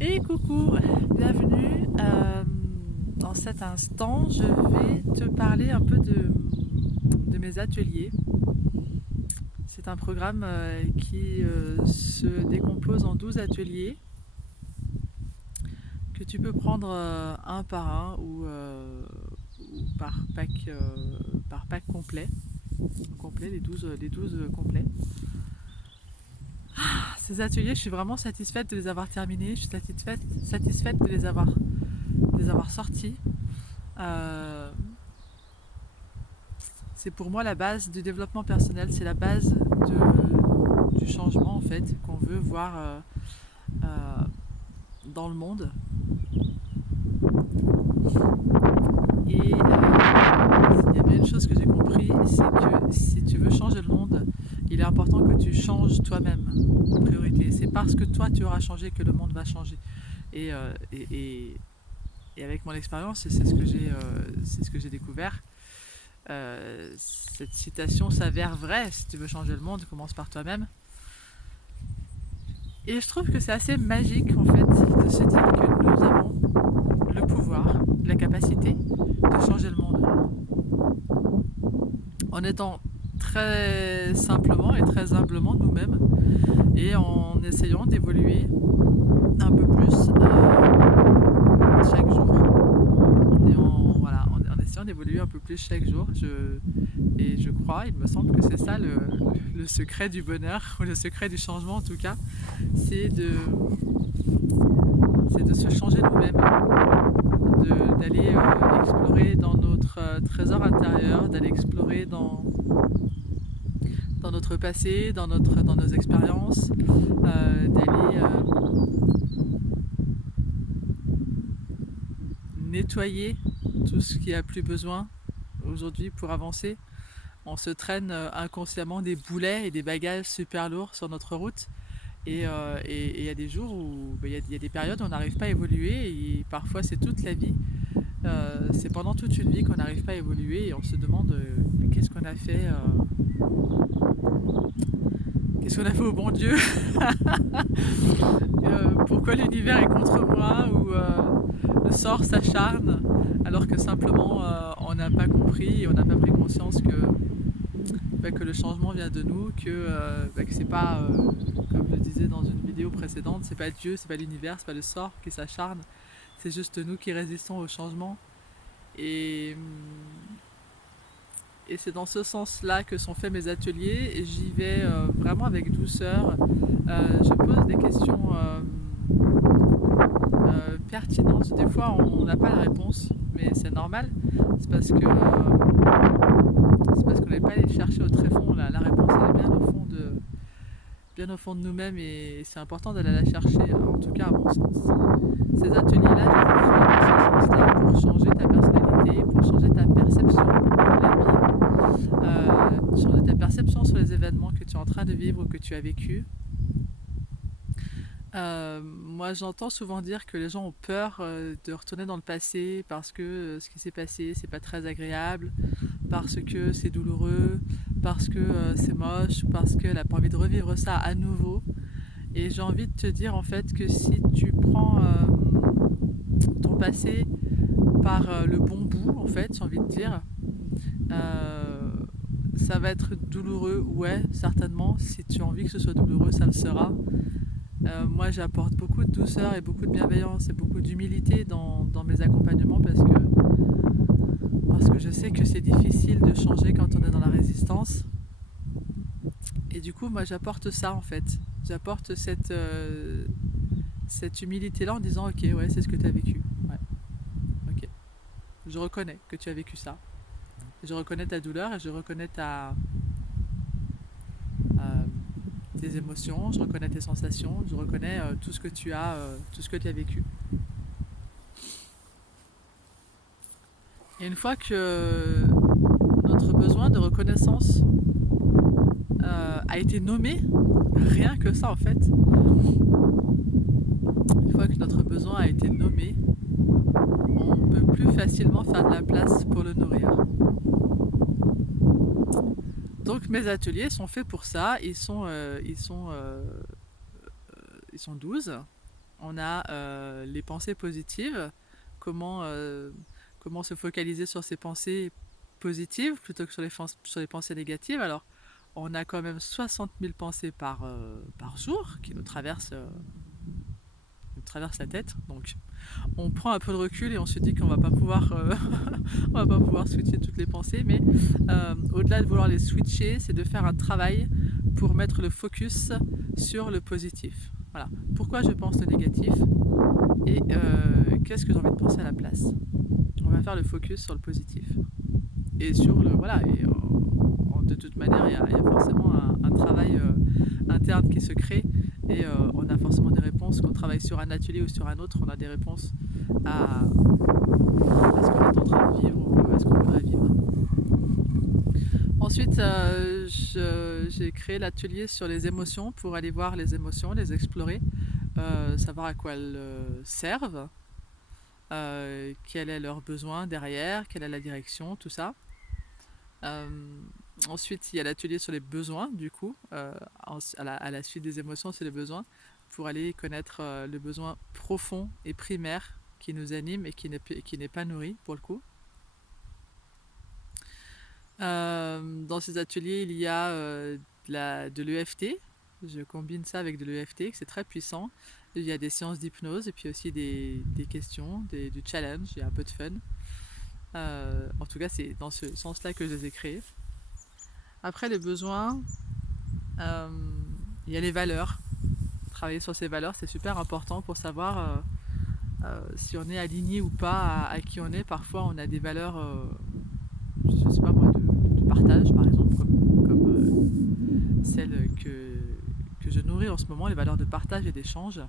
Et coucou, bienvenue. Dans cet instant, je vais te parler un peu de mes ateliers. C'est un programme qui se décompose en 12 ateliers que tu peux prendre un par un ou par pack complet les 12 complets. Ces ateliers, je suis vraiment satisfaite de les avoir terminés, je suis satisfaite de les avoir sortis. Euh, c'est pour moi la base du développement personnel, c'est la base du changement en fait qu'on veut voir euh, dans le monde. Et il y a bien une chose que j'ai compris, c'est que si tu veux changer le monde, il est important que tu changes toi-même en priorité. C'est parce que toi tu auras changé que le monde va changer. Et, euh, et, et, et avec mon expérience, c'est ce que j'ai découvert. Cette citation s'avère vraie. Si tu veux changer le monde, commence par toi-même. Et je trouve que c'est assez magique en fait de se dire que nous avons le pouvoir, la capacité de changer le monde en étant très simplement et très humblement nous-mêmes et en essayant d'évoluer un peu plus chaque jour. Et en essayant d'évoluer un peu plus chaque jour, et je crois, il me semble que c'est ça le secret du bonheur, ou le secret du changement en tout cas, c'est c'est de se changer nous-mêmes, d'aller explorer dans notre trésor intérieur, d'aller explorer dans notre passé, dans nos expériences, d'aller nettoyer tout ce qui a plus besoin aujourd'hui pour avancer. On se traîne inconsciemment des boulets et des bagages super lourds sur notre route. Et y a des jours où y a des périodes où on n'arrive pas à évoluer et parfois c'est toute la vie. C'est pendant toute une vie qu'on n'arrive pas à évoluer et on se demande mais qu'est-ce qu'on a fait qu'est-ce qu'on a fait au bon Dieu. Pourquoi l'univers est contre moi ou le sort s'acharne alors que simplement on n'a pas compris et on n'a pas pris conscience que le changement vient de nous, que c'est pas, comme je le disais dans une vidéo précédente, c'est pas Dieu, c'est pas l'univers, c'est pas le sort qui s'acharne, c'est juste nous qui résistons au changement. Et, et c'est dans ce sens-là que sont faits mes ateliers. Et j'y vais vraiment avec douceur. Je pose des questions pertinentes. Des fois, on n'a pas la réponse, mais c'est normal. C'est parce que c'est parce qu'on n'est pas allé chercher au très fond. La réponse, elle est bien au fond de nous-mêmes et c'est important d'aller la chercher, en tout cas à mon sens. Ces ateliers-là, je les fais dans ce sens-là pour changer ta personnalité, pour changer ta perception de la vie, changer ta perception sur les événements que tu es en train de vivre ou que tu as vécu. Moi, j'entends souvent dire que les gens ont peur de retourner dans le passé parce que ce qui s'est passé, c'est pas très agréable, parce que c'est douloureux, parce que c'est moche, parce qu'elle n'a pas envie de revivre ça à nouveau. Et j'ai envie de te dire en fait que si tu prends ton passé par le bon bout, en fait, j'ai envie de dire, euh, ça va être douloureux, ouais, certainement. Si tu as envie que ce soit douloureux, ça le sera. Moi, j'apporte beaucoup de douceur et beaucoup de bienveillance et beaucoup d'humilité dans mes accompagnements parce que je sais que c'est difficile de changer quand on est dans la résistance. Et du coup, moi, j'apporte ça en fait. J'apporte cette humilité-là en disant ok, ouais, c'est ce que tu as vécu. Ouais, ok. Je reconnais que tu as vécu ça. Je reconnais ta douleur et je reconnais euh, tes émotions, je reconnais tes sensations, je reconnais tout ce que tu as vécu. Et une fois que notre besoin de reconnaissance a été nommé, rien que ça en fait, une fois que notre besoin a été nommé, on peut plus facilement faire de la place pour le nourrir. Donc mes ateliers sont faits pour ça, ils sont 12 on a les pensées positives, comment, comment se focaliser sur ces pensées positives plutôt que sur les pensées négatives. Alors, on a quand même 60 000 pensées par jour qui nous traversent la tête. Donc, on prend un peu de recul et on se dit qu'on va pas pouvoir, on va pas pouvoir switcher toutes les pensées. Mais au-delà de vouloir les switcher, c'est de faire un travail pour mettre le focus sur le positif. Voilà. Pourquoi je pense le négatif et qu'est-ce que j'ai envie de penser à la place. On va faire le focus sur le positif. Et sur le. Voilà. Et de toute manière, il y a forcément un travail interne qui se crée. Et on a forcément des réponses. Qu'on travaille sur un atelier ou sur un autre, on a des réponses à ce qu'on est en train de vivre ou à ce qu'on voudrait vivre. Ensuite, j'ai créé l'atelier sur les émotions pour aller voir les émotions, les explorer, savoir à quoi elles servent, quel est leur besoin derrière, quelle est la direction, tout ça. Ensuite, il y a l'atelier sur les besoins, du coup, à la suite des émotions, c'est les besoins, pour aller connaître le besoin profond et primaire qui nous anime et qui n'est pas nourri, pour le coup. Dans ces ateliers, il y a de l'EFT. Je combine ça avec de l'EFT, c'est très puissant. Il y a des séances d'hypnose et puis aussi des questions, du challenge, il y a un peu de fun. En tout cas, c'est dans ce sens-là que je les ai créés. Après, les besoins, il y a les valeurs. Travailler sur ces valeurs, c'est super important pour savoir si on est aligné ou pas à qui on est. Parfois, on a des valeurs, je sais pas moi, de partage, par exemple, comme celles que je nourris en ce moment, les valeurs de partage et d'échange.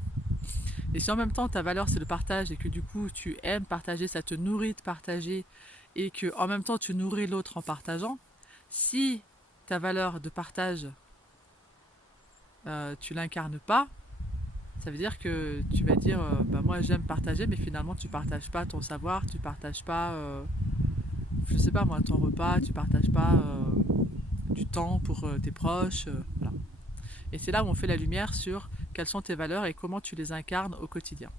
Et si en même temps ta valeur c'est le partage et que du coup tu aimes partager, ça te nourrit de partager et que en même temps tu nourris l'autre en partageant, si ta valeur de partage tu l'incarnes pas, ça veut dire que tu vas dire bah moi j'aime partager mais finalement tu partages pas ton savoir, tu partages pas je sais pas moi ton repas, tu partages pas du temps pour tes proches, voilà. Et c'est là où on fait la lumière sur quelles sont tes valeurs et comment tu les incarnes au quotidien.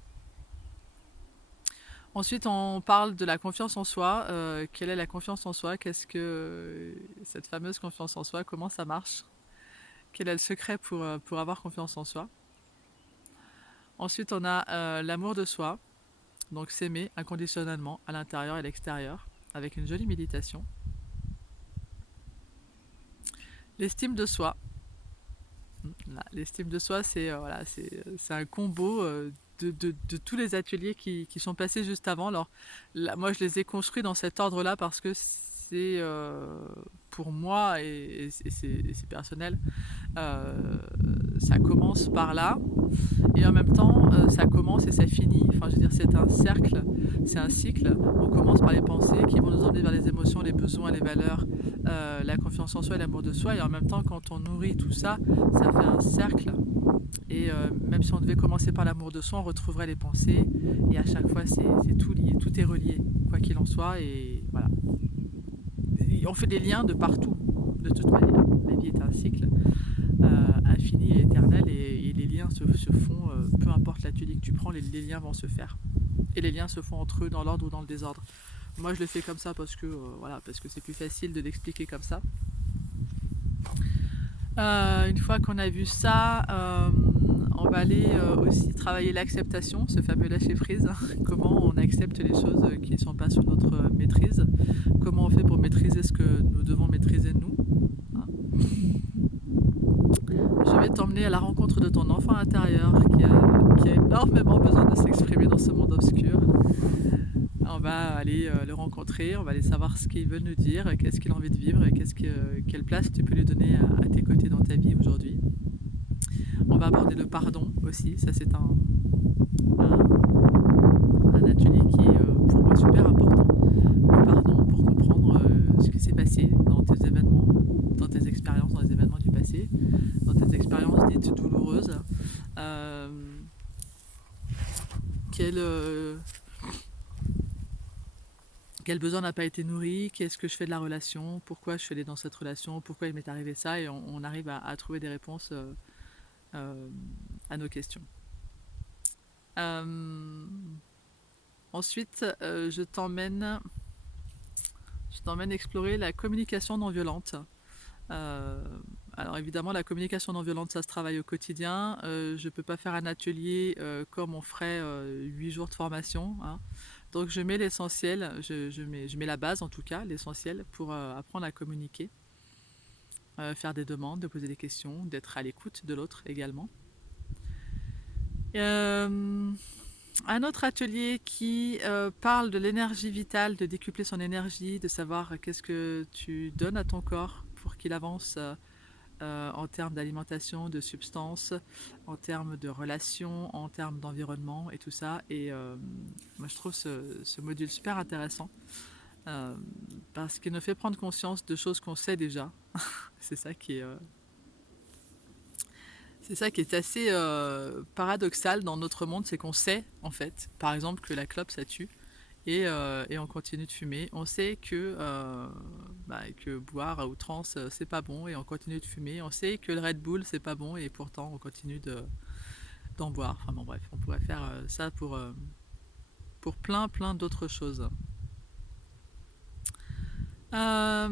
Ensuite, on parle de la confiance en soi. Quelle est la confiance en soi? Qu'est-ce que cette fameuse confiance en soi? Comment ça marche? Quel est le secret pour avoir confiance en soi? Ensuite, on a l'amour de soi. Donc s'aimer inconditionnellement à l'intérieur et à l'extérieur avec une jolie méditation. L'estime de soi. L'estime de soi, c'est voilà, c'est un combo de tous les ateliers qui sont passés juste avant. Alors là, moi, je les ai construits dans cet ordre-là parce que c'est pour moi et c'est personnel. Ça commence par là et en même temps, ça commence et ça finit. Enfin, je veux dire, c'est un cercle, c'est un cycle. On commence par les pensées qui vont nous emmener vers les émotions, les besoins, les valeurs, la confiance en soi et l'amour de soi. Et en même temps, quand on nourrit tout ça, ça fait un cercle. Et même si on devait commencer par l'amour de soi, on retrouverait les pensées. Et à chaque fois, c'est tout lié, tout est relié, quoi qu'il en soit. Et voilà. Et on fait des liens de partout, de toute manière. La vie est un cycle infini et éternel. Et les liens se font, peu importe l'atelier que tu prends, les liens vont se faire. Et les liens se font entre eux dans l'ordre ou dans le désordre. Moi, je le fais comme ça parce que voilà, parce que c'est plus facile de l'expliquer comme ça. Une fois qu'on a vu ça, on va aller aussi travailler l'acceptation, ce fameux lâcher prise. Comment on accepte les choses qui ne sont pas sous notre maîtrise. Comment on fait pour maîtriser ce que nous devons maîtriser nous. Je vais t'emmener à la rencontre de ton enfant intérieur qui a énormément besoin de s'exprimer dans ce monde obscur. On va aller le rencontrer, on va aller savoir ce qu'il veut nous dire, qu'est-ce qu'il a envie de vivre et quelle place tu peux lui donner à tes côtés dans ta vie aujourd'hui. On va aborder le pardon aussi, ça c'est un atelier qui est pour moi super important. Le pardon pour comprendre ce qui s'est passé dans tes événements, dans tes expériences, dans les événements du passé, dans tes expériences dites douloureuses. Quel besoin n'a pas été nourri, qu'est-ce que je fais de la relation, pourquoi je suis allée dans cette relation, pourquoi il m'est arrivé ça, et on arrive à trouver des réponses à nos questions. Euh, Ensuite, je t'emmène explorer la communication non violente. Euh, alors évidemment, la communication non violente, ça se travaille au quotidien. Je ne peux pas faire un atelier comme on ferait 8 jours de formation, hein. Donc je mets l'essentiel, je mets la base en tout cas, l'essentiel pour apprendre à communiquer, faire des demandes, de poser des questions, d'être à l'écoute de l'autre également. Euh, un autre atelier qui parle de l'énergie vitale, de décupler son énergie, de savoir qu'est-ce que tu donnes à ton corps pour qu'il avance en termes d'alimentation, de substances, en termes de relations, en termes d'environnement et tout ça. Et moi, je trouve ce module super intéressant euh, parce qu'il nous fait prendre conscience de choses qu'on sait déjà. C'est ça qui est, c'est ça qui est assez paradoxal dans notre monde, c'est qu'on sait en fait, par exemple, que la clope ça tue. Et on continue de fumer. On sait que boire à outrance, c'est pas bon et on continue de fumer. On sait que le Red Bull, c'est pas bon et pourtant on continue d'en boire. Enfin bon, bref, on pourrait faire ça pour plein, plein d'autres choses. Euh,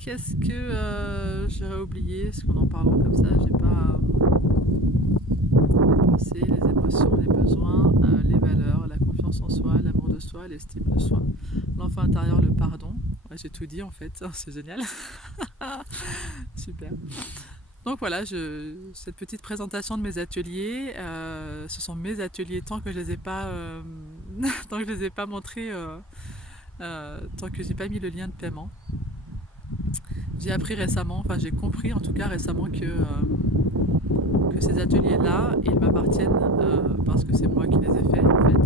Qu'est-ce que j'aurais oublié? Est-ce qu'en en parlant comme ça, j'ai pas les pensées, les émotions, les besoins, les valeurs, la confiance en soi, l'amour de soi, l'estime de soi, l'enfant intérieur, le pardon. Ouais, j'ai tout dit en fait, c'est génial. Super. Donc voilà, cette petite présentation de mes ateliers, ce sont mes ateliers tant que je les ai pas, tant que je les ai pas montrés, tant que j'ai pas mis le lien de paiement. J'ai appris récemment, enfin j'ai compris en tout cas récemment que ces ateliers-là, ils m'appartiennent parce que c'est moi qui les ai faits en fait,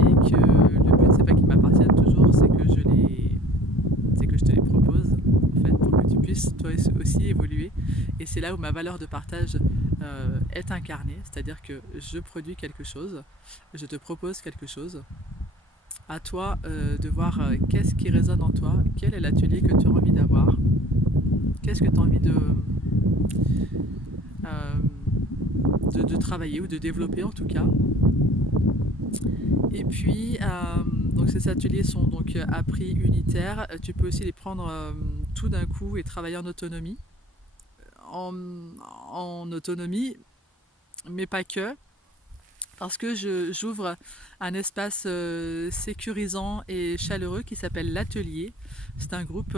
et que le but c'est pas qu'ils m'appartiennent toujours, c'est que je te les propose en fait pour que tu puisses toi aussi évoluer. Et c'est là où ma valeur de partage est incarnée, c'est-à-dire que je produis quelque chose, je te propose quelque chose. À toi de voir qu'est-ce qui résonne en toi, quel est l'atelier que tu as envie d'avoir, qu'est-ce que tu as envie euh, de travailler ou de développer en tout cas. Et puis, donc ces ateliers sont donc à prix unitaire. Tu peux aussi les prendre tout d'un coup et travailler en autonomie. En, en autonomie, mais pas que, parce que j'ouvre un espace sécurisant et chaleureux qui s'appelle l'atelier. C'est un groupe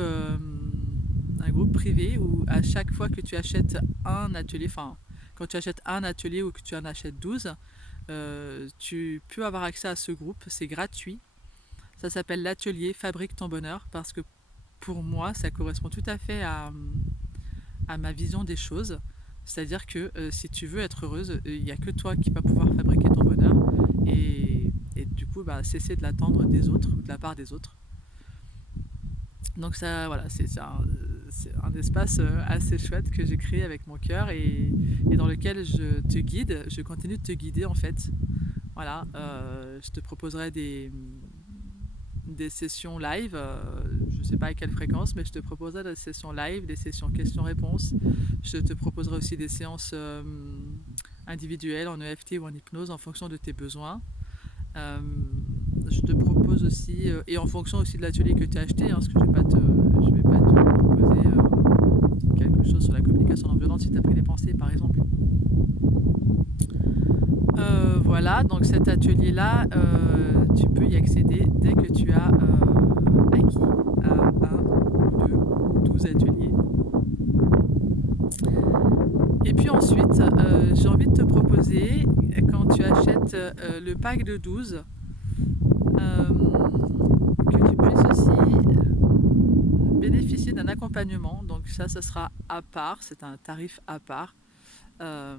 privé où à chaque fois que tu achètes un atelier, enfin quand tu achètes un atelier ou que tu en achètes 12, tu peux avoir accès à ce groupe, c'est gratuit. Ça s'appelle l'atelier Fabrique ton bonheur parce que pour moi, ça correspond tout à fait à ma vision des choses. C'est-à-dire que si tu veux être heureuse, il n'y a que toi qui vas pouvoir fabriquer ton bonheur et du coup, cesser de l'attendre des autres ou de la part des autres. Donc ça, voilà, c'est un espace assez chouette que j'ai créé avec mon cœur et dans lequel je te guide, je continue de te guider en fait. Voilà, je te proposerai des sessions live, je ne sais pas à quelle fréquence, mais je te proposerai des sessions live, des sessions questions-réponses. Je te proposerai aussi des séances individuelles en EFT ou en hypnose en fonction de tes besoins. Euh, je te propose aussi, et en fonction aussi de l'atelier que tu as acheté, hein, parce que je vais pas te proposer quelque chose sur la communication non violente si tu as pris des pensées par exemple. Voilà, donc cet atelier-là, tu peux y accéder dès que tu as acquis un, deux ou 12 ateliers. Et puis ensuite, j'ai envie de te proposer, quand tu achètes le pack de 12, que tu puisses aussi bénéficier d'un accompagnement. Donc ça sera à part, c'est un tarif à part. Euh,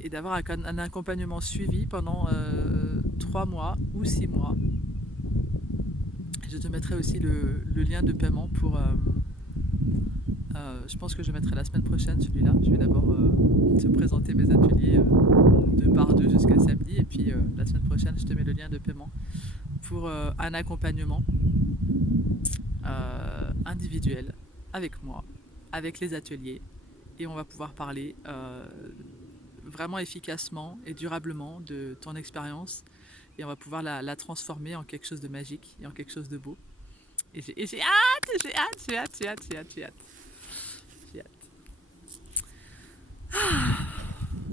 et d'avoir un accompagnement suivi pendant 3 mois ou 6 mois. Je te mettrai aussi le lien de paiement pour... je pense que je mettrai la semaine prochaine celui-là. Je vais d'abord te présenter mes ateliers 2 par 2 jusqu'à samedi. Et puis la semaine prochaine, je te mets le lien de paiement pour un accompagnement individuel avec moi, avec les ateliers. Et on va pouvoir parler vraiment efficacement et durablement de ton expérience et on va pouvoir la transformer en quelque chose de magique et en quelque chose de beau. Et j'ai hâte, j'ai hâte, j'ai hâte, j'ai hâte, j'ai hâte, j'ai hâte. J'ai hâte.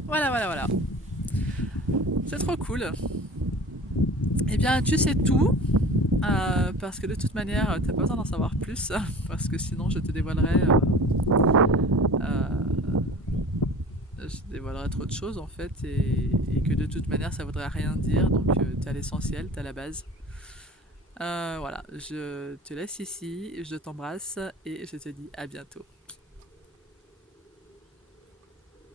Voilà, voilà, voilà. C'est trop cool. Eh bien, tu sais tout, parce que de toute manière, t'as pas besoin d'en savoir plus, parce que sinon je te dévoilerais, trop de choses en fait, et que de toute manière ça voudrait rien dire, donc t'as l'essentiel, t'as la base. Voilà, je te laisse ici, je t'embrasse et je te dis à bientôt.